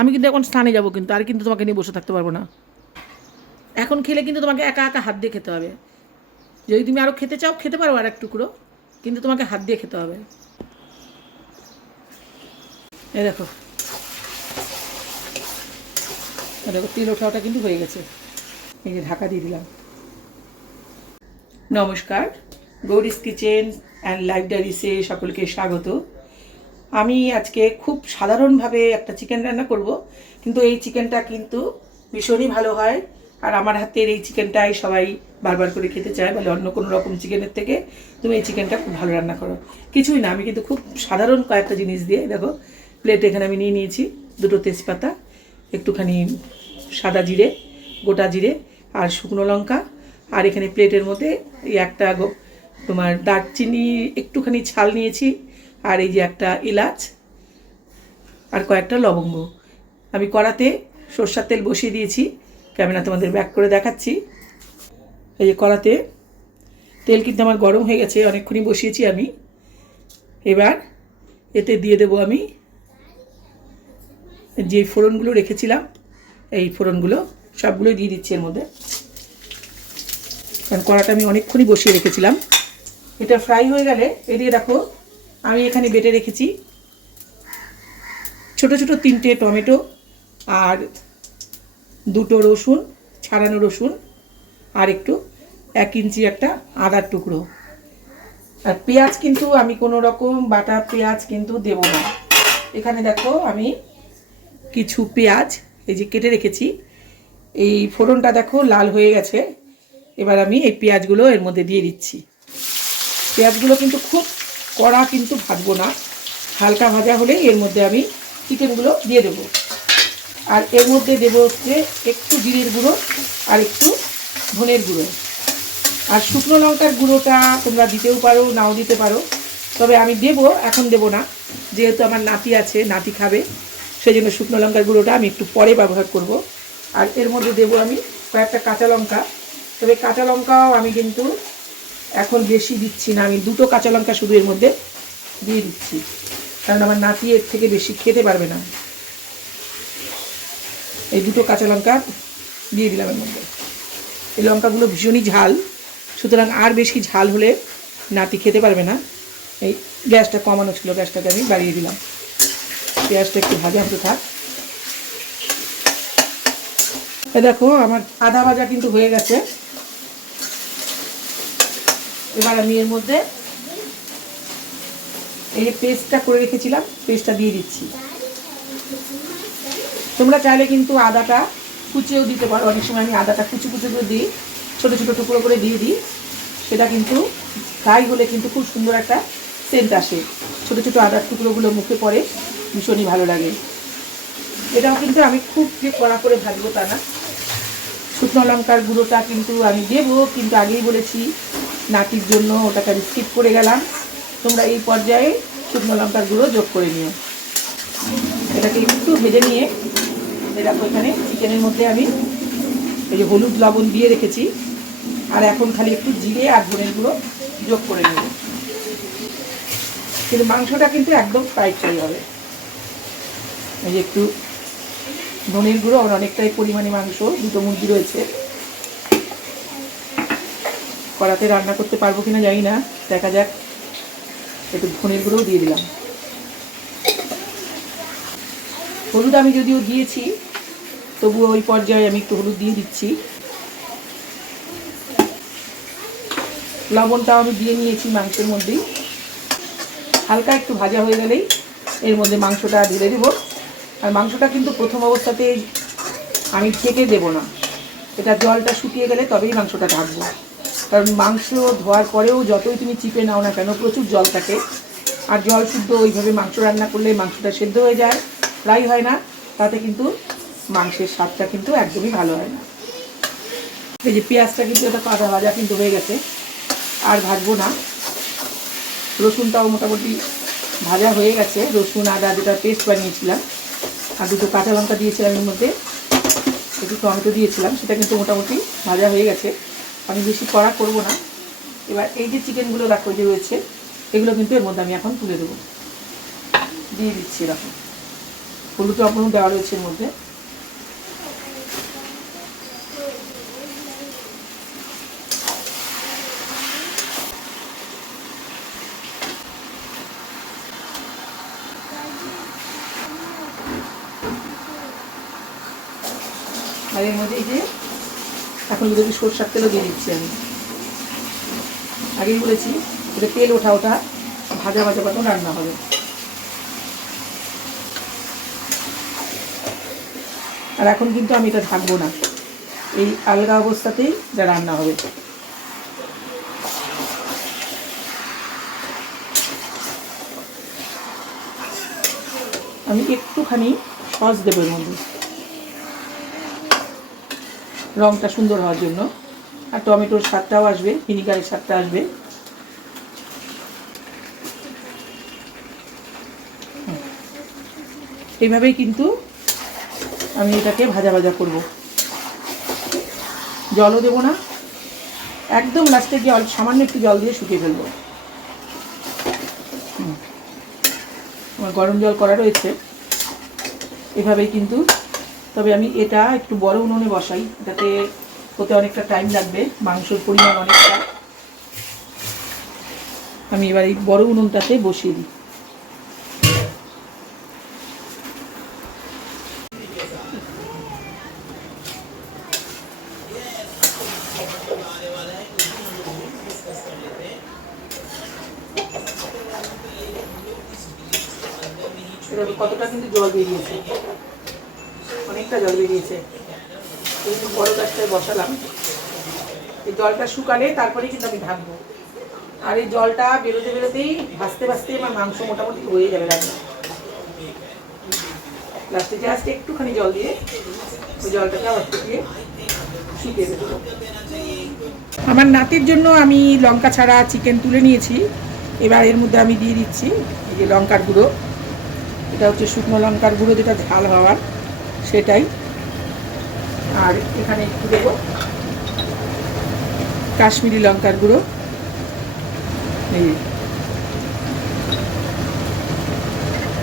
আমি কিন্তু এখন স্নানে যাব, কিন্তু আর কিন্তু তোমাকে নিয়ে বসে থাকতে পারবো না। এখন খেলে কিন্তু তোমাকে একা একা হাত দিয়ে খেতে হবে। যদি তুমি আরও খেতে চাও খেতে পারো আর এক টুকরো, কিন্তু তোমাকে হাত দিয়ে খেতে হবে। এ দেখো, দেখো তেল ওঠাটা কিন্তু হয়ে গেছে। এই যে ঢাকা দিয়ে দিলাম। নমস্কার, গৌরিস কিচেন অ্যান্ড লাইফ ডায়েরিসে সকলকে স্বাগত। আমি আজকে খুব সাধারণভাবে একটা চিকেন রান্না করব, কিন্তু এই চিকেনটা কিন্তু ভীষণই ভালো হয়। আর আমার হাতের এই চিকেনটাই সবাই বারবার করে খেতে চায়, বলে অন্য কোনো রকম চিকেনের থেকে তুমি এই চিকেনটা খুব ভালো রান্না করো। কিছুই না, আমি কিন্তু খুব সাধারণ কয়েকটা জিনিস দিয়ে, দেখো প্লেট এখানে আমি নিয়ে নিয়েছি দুটো তেজপাতা, একটুখানি সাদা জিরে, গোটা জিরে আর শুকনো লঙ্কা, আর এখানে প্লেটের মধ্যে এই একটা তোমার দারচিনি একটুখানি ছাল নিয়েছি, আর এই যে একটা এলাচ আর কয়েকটা লবঙ্গ। আমি কড়াতে সরষের তেল বসিয়ে দিয়েছি, ক্যামেরা তোমাদের ব্যাক করে দেখাচ্ছি। এই যে কড়াতে তেল কিন্তু আমার গরম হয়ে গেছে, অনেকক্ষণই বসিয়েছি আমি। এবার এতে দিয়ে দেবো আমি যে ফোড়নগুলো রেখেছিলাম, এই ফোড়নগুলো সবগুলোই দিয়ে দিচ্ছি এর মধ্যে, কারণ কড়াটা আমি অনেকক্ষণই বসিয়ে রেখেছিলাম। এটা ফ্রাই হয়ে গেলে এদিকে দেখো আমি এখানে বেটে রেখেছি ছোটো ছোটো 3টে টমেটো আর 2টো রসুন, ছাড়ানো রসুন, আর একটু 1 ইঞ্চি একটা আদার টুকরো। আর পেঁয়াজ কিন্তু আমি কোনো রকম বাটা পেঁয়াজ কিন্তু দেব না। এখানে দেখো আমি কিছু পেঁয়াজ এই যে কেটে রেখেছি। এই ফোড়নটা দেখো লাল হয়ে গেছে, এবার আমি এই পেঁয়াজগুলো এর মধ্যে দিয়ে দিচ্ছি। পেঁয়াজগুলো কিন্তু খুব কড়া কিন্তু ভাজবো না, হালকা ভাজা হলেই এর মধ্যে আমি চিকেনগুলো দিয়ে দেবো। আর এর মধ্যে দেবো হচ্ছে একটু জিরের গুঁড়ো আর একটু ধনের গুঁড়ো, আর শুকনো লঙ্কার গুঁড়োটা তোমরা দিতেও পারো নাও দিতে পারো, তবে আমি দেবো, এখন দেবো না, যেহেতু আমার নাতি আছে, নাতি খাবে, সেই জন্য শুকনো লঙ্কার গুঁড়োটা আমি একটু পরে ব্যবহার করব। আর এর মধ্যে দেবো আমি কয়েকটা কাঁচা লঙ্কা, তবে কাঁচা লঙ্কাও আমি কিন্তু এখন বেশি দিচ্ছি না, আমি 2টো কাঁচা লঙ্কা শুধু এর মধ্যে দিয়ে দিচ্ছি, কারণ আমার নাতি এর থেকে বেশি খেতে পারবে না। এই 2টো কাঁচা লঙ্কা দিয়ে দিলাম এর মধ্যে। এই লঙ্কাগুলো ভীষণই ঝাল, সুতরাং আর বেশি ঝাল হলে নাতি খেতে পারবে না। এই গ্যাসটা কমানো ছিল, গ্যাসটাকে আমি বাড়িয়ে দিলাম। পেঁয়াজটা একটু ভাজা হতে থাক। দেখো আমার আদা ভাজা কিন্তু হয়ে গেছে। এবার আমি এর মধ্যে এই পেস্টটা করে রেখেছিলাম, পেস্টটা দিয়ে দিচ্ছি। তোমরা চাইলে কিন্তু আদাটা কুচিয়েও দিতে পারো, অনেক সময় আমি আদাটা কুচি কুচি করে দিই, ছোটো ছোটো টুকরো করে দিয়ে দিই, সেটা কিন্তু ফ্রাই হলে কিন্তু খুব সুন্দর একটা সেন্ট আসে। ছোটো ছোটো আদার টুকরোগুলো মুখে পড়ে, ভীষণই ভালো লাগে। এটাও কিন্তু আমি খুব যে কড়া করে ভাজবো তা না। শুকনো লঙ্কার গুঁড়োটা কিন্তু আমি দেবো, কিন্তু আগেই বলেছি নাতির জন্য ওটাকে আমি স্কিপ করে গেলাম। তোমরা এই পর্যায়ে শুকনো লঙ্কার গুঁড়ো যোগ করে নিও। এটাকে একটু ভেজে নিয়ে দেখো এখানে চিকেনের মধ্যে আমি এই যে হলুদ লবণ দিয়ে রেখেছি, আর এখন খালি একটু জিরে আর ধনের গুঁড়ো যোগ করে নেব। কিন্তু মাংসটা কিন্তু একদম ফ্রাই হবে। এই যে একটু ধনের গুঁড়ো, আর অনেকটাই পরিমাণে মাংস, 2টো মুরগি রয়েছে। কড়াতে রান্না করতে পারবো কিনা জানি না, দেখা যাক। একটু ধনের গুঁড়োও দিয়ে দিলাম। হলুদ আমি যদিও দিয়েছি, তবুও ওই পর্যায়ে আমি একটু হলুদ দিয়ে দিচ্ছি। লবণটাও আমি দিয়ে নিয়েছি মাংসের মধ্যেই। হালকা একটু ভাজা হয়ে গেলেই এর মধ্যে মাংসটা ঢেলে দেবো। আর মাংসটা কিন্তু প্রথম অবস্থাতে আমি ঢেকে দেবো না, এটা জলটা শুকিয়ে গেলে তবেই মাংসটা ঢাকবো, কারণ মাংস ধোয়ার পরেও যতই তুমি চিপে নাও না কেন প্রচুর জল থাকে, আর জল শুদ্ধ ওইভাবে মাংস রান্না করলে মাংসটা সেদ্ধ হয়ে যায়, ফ্রাই হয় না, তাতে কিন্তু মাংসের স্বাদটা কিন্তু একদমই ভালো হয় না। এই যে পেঁয়াজটা কিন্তু এটা আদা ভাজা কিন্তু হয়ে গেছে, আর ভাজবো না। রসুনটাও মোটামুটি ভাজা হয়ে গেছে, রসুন আদা যেটা পেস্ট বানিয়েছিলাম, আর 2টো কাঁচা লঙ্কা দিয়েছিলাম এর মধ্যে, একটু টমেটো দিয়েছিলাম, সেটা কিন্তু মোটামুটি ভাজা হয়ে গেছে। আমি বেশি কড়া করবো না। এবার এই যে চিকেনগুলো দেখো যে রয়েছে, এগুলো কিন্তু এর মধ্যে আমি এখন তুলে দেবো, দিয়ে দিচ্ছি এরকম। হলুদ লবণ দেওয়া রয়েছে এর মধ্যে। আর এর মধ্যে এই যে এখন যদি সরষের তেলও দিয়ে দিচ্ছি আমি। আগেই বলেছি এটা তেল ওঠা ওঠা ভাজা ভাজা মতো রান্না হবে। আর এখন কিন্তু আমি এটা ঢাকবো না, এই আলগা অবস্থাতেই যা রান্না হবে। আমি একটুখানি সস দেবো এর মধ্যে রঙটা সুন্দর হওয়ার জন্য, আর টমেটোর স্বাদটাও আসবে, ভিনিগারের স্বাদটা আসবে। এইভাবেই কিন্তু আমি এটাকে ভাজা ভাজা করব। জলও দেবো না, একদম লাস্টে গিয়ে সামান্য একটু জল দিয়ে শুকিয়ে ফেলবো। আমার গরম জল করা রয়েছে এভাবেই কিন্তু। তবে আমি এটা একটু বড় উনুনে বসাই, এটাতে হতে অনেকটা টাইম লাগবে, মাংসের পরিমাণ অনেকটা। আমি এবার এই বড় উনুনটাতে বসিয়ে দিই। কতটা কিন্তু জল বেরিয়েছে, অনেকটা জল বেরিয়েছে। এই বড় গাছটায় বসালাম, এই জলটা শুকালে তারপরেই কিন্তু আমি ঢাকবো। আর এই জলটা বেরোতে বেরোতেই ভাজতে ভাজতে আমার মাংস মোটামুটি হয়ে যাবে রান্না। লাস্টে জাস্ট একটুখানি জল দিয়ে ওই জলটাকে আবার ফুটিয়ে শুকিয়ে দেবো। আমার নাতির জন্য আমি লঙ্কা ছাড়া চিকেন তুলে নিয়েছি। এবার এর মধ্যে আমি দিয়ে দিচ্ছি এই যে লঙ্কার গুঁড়ো। এটা হচ্ছে শুকনো লঙ্কার গুঁড়ো, যেটা ঝাল হওয়ার সেটাই। আর এখানে একটু দেবো কাশ্মীরি লঙ্কার গুঁড়ো। এই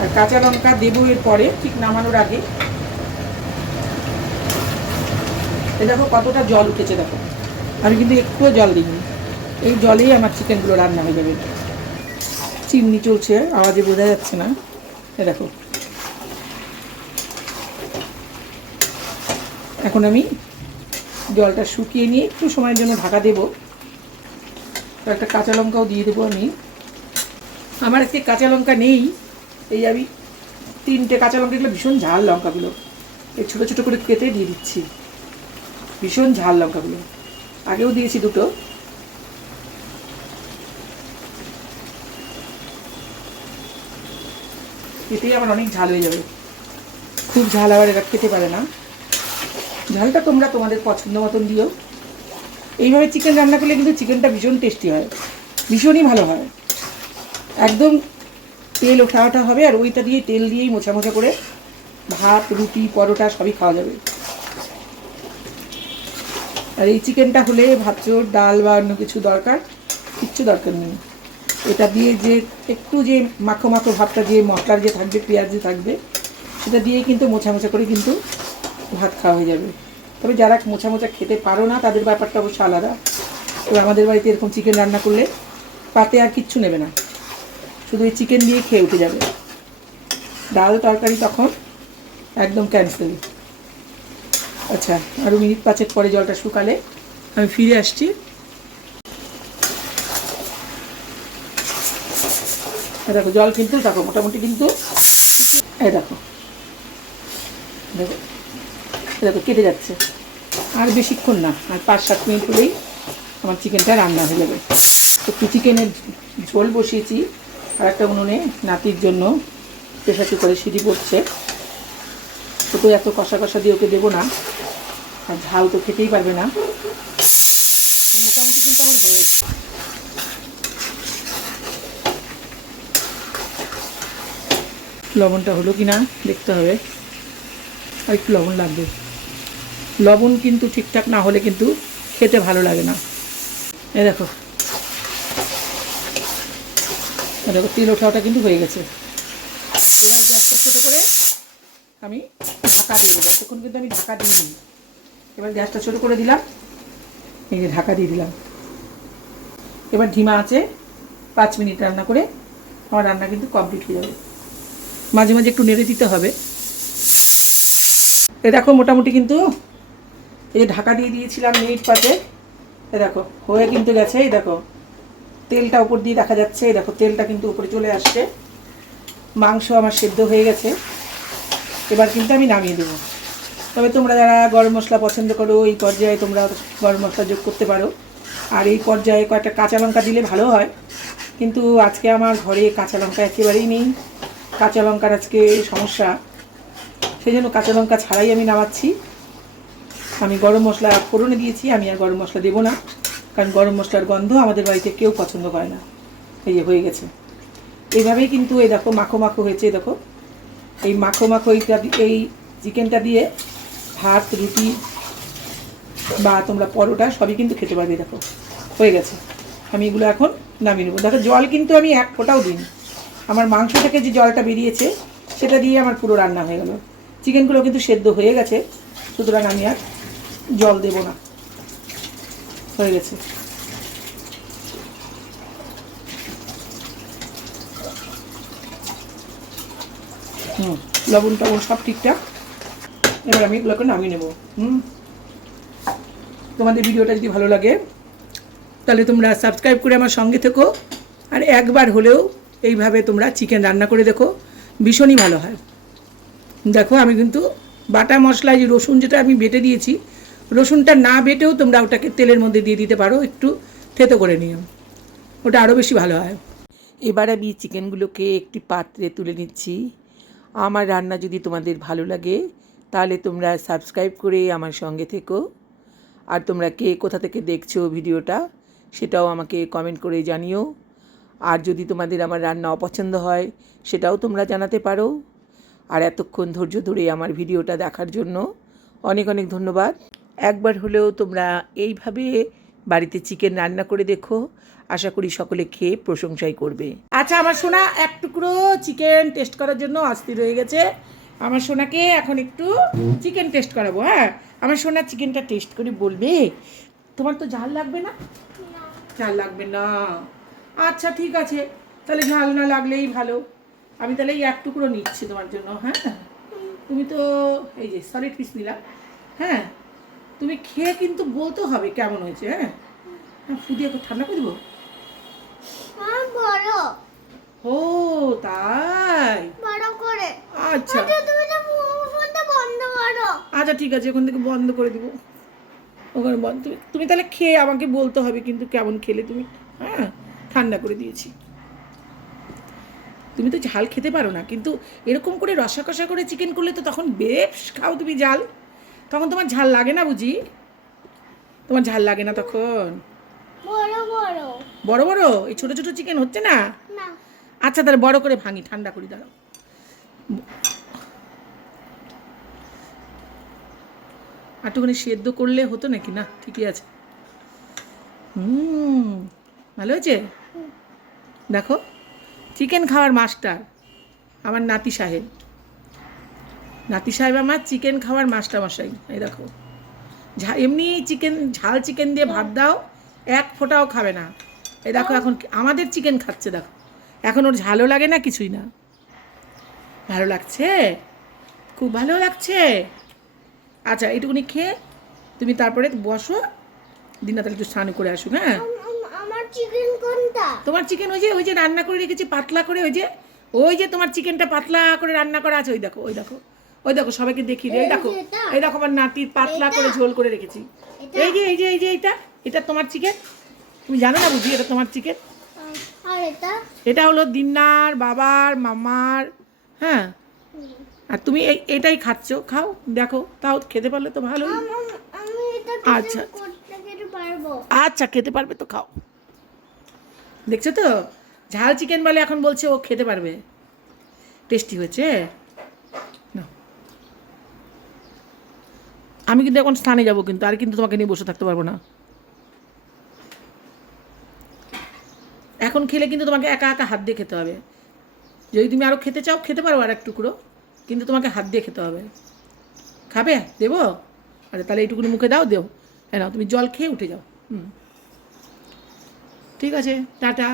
আর কাঁচা লঙ্কা দেবো এর পরে, ঠিক নামানোর আগে। এ দেখো কতটা জল উঠেছে, দেখো আমি কিন্তু একটুও জল দিইনি। এই জলেই আমার চিকেনগুলো রান্না হয়ে যাবে। চিমনি চলছে, আওয়াজে বোঝা যাচ্ছে না। এ দেখো এখন আমি জলটা শুকিয়ে নিয়ে একটু সময়ের জন্য ঢাকা দেবো। একটা কাঁচা লঙ্কাও দিয়ে দেবো আমি। আমার আজকে কাঁচা লঙ্কা নেই, এই আমি 3টে কাঁচা লঙ্কা, এগুলো ভীষণ ঝাল লঙ্কাগুলো, এই ছোটো ছোটো করে কেটে দিয়ে দিচ্ছি। ভীষণ ঝাল লঙ্কাগুলো, আগেও দিয়েছি 2টো। এতেই আমার অনেক ঝাল হয়ে যাবে, খুব ঝাল আবার এরা খেতে পারে না। ঝালটা তোমরা তোমাদের পছন্দ মতন দিও। এইভাবে চিকেন রান্না করলে কিন্তু চিকেনটা ভীষণ টেস্টি হয়, ভীষণই ভালো হয়। একদম তেল ওঠা ওঠা হবে, আর ওইটা দিয়ে তেল দিয়েই মোছা মোছা করে ভাত, রুটি, পরোটা সবই খাওয়া যাবে। আর এই চিকেনটা হলে ভাত, চোর, ডাল বা অন্য কিছু কিচ্ছু দরকার নেই। এটা দিয়ে যে একটু যে মাখো মাখো ভাতটা, যে মশলার যে থাকবে, পেঁয়াজ যে থাকবে, সেটা দিয়ে কিন্তু মোছা মোছা করে কিন্তু ভাত খাওয়া হয়ে যাবে। তবে যারা মোছা মোছা খেতে পারো না তাদের ব্যাপারটা অবশ্য আলাদা। তবে আমাদের বাড়িতে এরকম চিকেন রান্না করলে পাতে আর কিচ্ছু নেবে না, শুধু এই চিকেন দিয়ে খেয়ে উঠে যাবে। ডাল তরকারি তখন একদম ক্যান্সেল। আচ্ছা, আরও মিনিট 5 পরে জলটা শুকালে আমি ফিরে আসছি। দেখো জল কিন্তু দেখো মোটামুটি কিন্তু, এই দেখো দেখো দেখো কেটে যাচ্ছে। আর বেশিক্ষণ না, আর 5-7 মিনিট হলেই আমার চিকেনটা রান্না হয়ে যাবে। একটু চিকেনের ঝোল বসিয়েছি, আর একটা উনুনে নাতির জন্য প্রেসার কুকারে সিটি পড়ছে। তো এত কষা কষা দিয়ে ওকে দেবো না, আর ঝাল তো খেতেই পারবে না। মোটামুটি কিন্তু আমার হয়ে গেছে। লবণটা হলো কি না দেখতে হবে, আর একটু লবণ লাগবে। লবণ কিন্তু ঠিকঠাক না হলে কিন্তু খেতে ভালো লাগে না। দেখো দেখো তেল ওঠাটা কিন্তু হয়ে গেছে। এবার গ্যাসটা ছোটো করে আমি ঢাকা দিয়ে দেবো। এতক্ষণ কিন্তু আমি ঢাকা দিয়ে দিই। এবার গ্যাসটা ছোটো করে দিলাম, এই যে ঢাকা দিয়ে দিলাম। এবার ধিমা আছে 5 মিনিট রান্না করে আমার রান্না কিন্তু কমপ্লিট হয়ে যাবে। মাঝে মাঝে একটু নেড়ে দিতে হবে। এ দেখো মোটামুটি কিন্তু এই যে ঢাকা দিয়ে দিয়েছিলাম মিনিট 5, এ দেখো হয়ে কিন্তু গেছে। এই দেখো তেলটা উপর দিয়ে দেখা যাচ্ছে, এই দেখো তেলটা কিন্তু উপরে চলে আসছে। মাংস আমার সেদ্ধ হয়ে গেছে। এবার কিন্তু আমি নামিয়ে দেবো। তবে তোমরা যারা গরম মশলা পছন্দ করো এই পর্যায়ে তোমরা গরম মশলা যোগ করতে পারো। আর এই পর্যায়ে কয়েকটা কাঁচা লঙ্কা দিলে ভালো হয়, কিন্তু আজকে আমার ঘরে কাঁচা লঙ্কা একেবারেই নেই। কাঁচা লঙ্কার আজকে সমস্যা, সেই জন্য কাঁচা লঙ্কা ছাড়াই আমি নামাচ্ছি। আমি গরম মশলা ফোড়নে দিয়েছি, আমি আর গরম মশলা দেবো না, কারণ গরম মশলার গন্ধ আমাদের বাড়িতে কেউ পছন্দ করে না। এই যে হয়ে গেছে এইভাবেই কিন্তু। এই দেখো মাখো মাখো হয়েছে। দেখো এই মাখো মাখো এই চিকেনটা দিয়ে ভাত, রুটি বা তোমরা পরোটা সবই কিন্তু খেতে পারবে। দেখো হয়ে গেছে, আমি এগুলো এখন নামিয়ে নেবো। দেখো জল কিন্তু আমি এক ফোঁটাও দিইনি। আমার মাংস থেকে যে জলটা বেরিয়েছে সেটা দিয়ে আমার পুরো রান্না হয়ে গেল। চিকেনগুলো কিন্তু সেদ্ধ হয়ে গেছে, সুতরাং আমি আর জল দেব না। হয়ে গেছে। লবণ টবণ সব ঠিকঠাক। এবার আমি এগুলোকে নামিয়ে নেব। তোমাদের ভিডিওটা যদি ভালো লাগে তাহলে তোমরা সাবস্ক্রাইব করে আমার সঙ্গে থেকো, আর একবার হলেও এইভাবে তোমরা চিকেন রান্না করে দেখো, ভীষণই ভালো হয়। দেখো আমি কিন্তু বাটা মশলায় যে রসুন যেটা আমি বেটে দিয়েছি, রসুনটা না বেটেও তোমরা ওটাকে তেলের মধ্যে দিয়ে দিতে পারো, একটু থেতো করে নিও, ওটা আরও বেশি ভালো হয়। এবার আমি চিকেনগুলোকে একটি পাত্রে তুলে নিচ্ছি। আমার রান্না যদি তোমাদের ভালো লাগে তাহলে তোমরা সাবস্ক্রাইব করে আমার সঙ্গে থেকো। আর তোমরা কে কোথা থেকে দেখছো ভিডিওটা সেটাও আমাকে কমেন্ট করে জানিও। আর যদি তোমাদের আমার রান্না অপছন্দ হয় সেটাও তোমরা জানাতে পারো। আর এতক্ষণ ধৈর্য ধরে আমার ভিডিওটা দেখার জন্য অনেক অনেক ধন্যবাদ। একবার হলেও তোমরা এইভাবে বাড়িতে চিকেন রান্না করে দেখো, আশা করি সকলে খেয়ে প্রশংসাই করবে। আচ্ছা আমার সোনা এক টুকরো চিকেন টেস্ট করার জন্য অস্থির হয়ে গেছে। আমার সোনাকে এখন একটু চিকেন টেস্ট করাবো। হ্যাঁ, আমার সোনা চিকেনটা টেস্ট করে বলবে। তোমার তো ঝাল লাগবে না? ঝাল লাগবে না? আচ্ছা ঠিক আছে, তাহলে ঝাল না লাগলেই ভালো। আমি তাহলে এই এক টুকরো নিচ্ছি তোমার জন্য। হ্যাঁ, তুমি তো এই যে সলিড পিস নিলাম। হ্যাঁ, তুমি খেয়ে কিন্তু বলতে হবে কেমন হয়েছে। হ্যাঁ, ফুটিয়ে ঠান্ডা করে দেবো। ও তাই, আচ্ছা আচ্ছা ঠিক আছে, ওখান থেকে বন্ধ করে দিব। ওখানে বন্ধ। তুমি তাহলে খেয়ে আমাকে বলতে হবে কিন্তু কেমন খেলে তুমি। হ্যাঁ, ঠান্ডা করে দিয়েছি। তুমি তো ঝাল খেতে পারো না, কিন্তু এরকম করে রসা কষা করে চিকেন করলে তো তখন বেশ খাও তুমি ঝাল। তখন তোমার ঝাল লাগে না বুঝি? তোমার ঝাল লাগে না তখন? বড় বড় এই ছোট ছোট চিকেন হচ্ছে না? আচ্ছা তাহলে বড় করে ভাঙি, ঠান্ডা করি, দাঁড়াও। একটুখানি সেদ্ধ করলে হতো নাকি? না ঠিকই আছে। ভালো হয়েছে। দেখো চিকেন খাওয়ার মাস্টার আমার নাতি সাহেব। নাতি সাহেব আমার চিকেন খাওয়ার মাস্টার মশাই। এই দেখো এমনি চিকেন, ঝাল চিকেন দিয়ে ভাত দাও এক ফোঁটাও খাবে না। এই দেখো এখন আমাদের চিকেন খাচ্ছে। দেখো এখন ওর ঝালও লাগে না, কিছুই না। ভালো লাগছে, খুব ভালো লাগছে। আচ্ছা এইটুকুনি খেয়ে তুমি তারপরে বসো, দিনা তাহলে একটু স্নান করে আসুক। হ্যাঁ, তোমার চিকেন ওই যে রান্না করে রেখেছি পাতলা করে। ওই যে তোমার চিকেনটা পাতলা করে রান্না করা আছে। ওই দেখো ওই দেখো ওই দেখো, সবাইকে দেখিয়ে দিই। এই দেখো আমার নাতির পাতলা করে ঝোল করে রেখেছি। এই যে এটা তোমার চিকেন। তুমি জানো না বুঝি এটা তোমার চিকেন? এটা হলো দিন্নার, বাবার, মামার। হ্যাঁ, আর তুমি এটাই খাচ্ছ, খাও। দেখো তাও খেতে পারলে তো ভালোই। আচ্ছা আচ্ছা খেতে পারবে তো খাও। দেখছো তো ঝাল চিকেন বলে এখন বলছে ও খেতে পারবে। টেস্টি হয়েছে না? আমি কিন্তু এখন স্থানে যাবো, কিন্তু আর কিন্তু তোমাকে নিয়ে বসে থাকতে পারবো না। এখন খেলে কিন্তু তোমাকে একা একা হাত দিয়ে খেতে হবে। যদি তুমি আরও খেতে চাও খেতে পারো আর এক টুকরো, কিন্তু তোমাকে হাত দিয়ে খেতে হবে। খাবে? দেবো? আচ্ছা তাহলে এইটুকুনি মুখে দাও, দেও। হ্যাঁ নাও, তুমি জল খেয়ে উঠে যাও। ঠিক আছে, টাটা।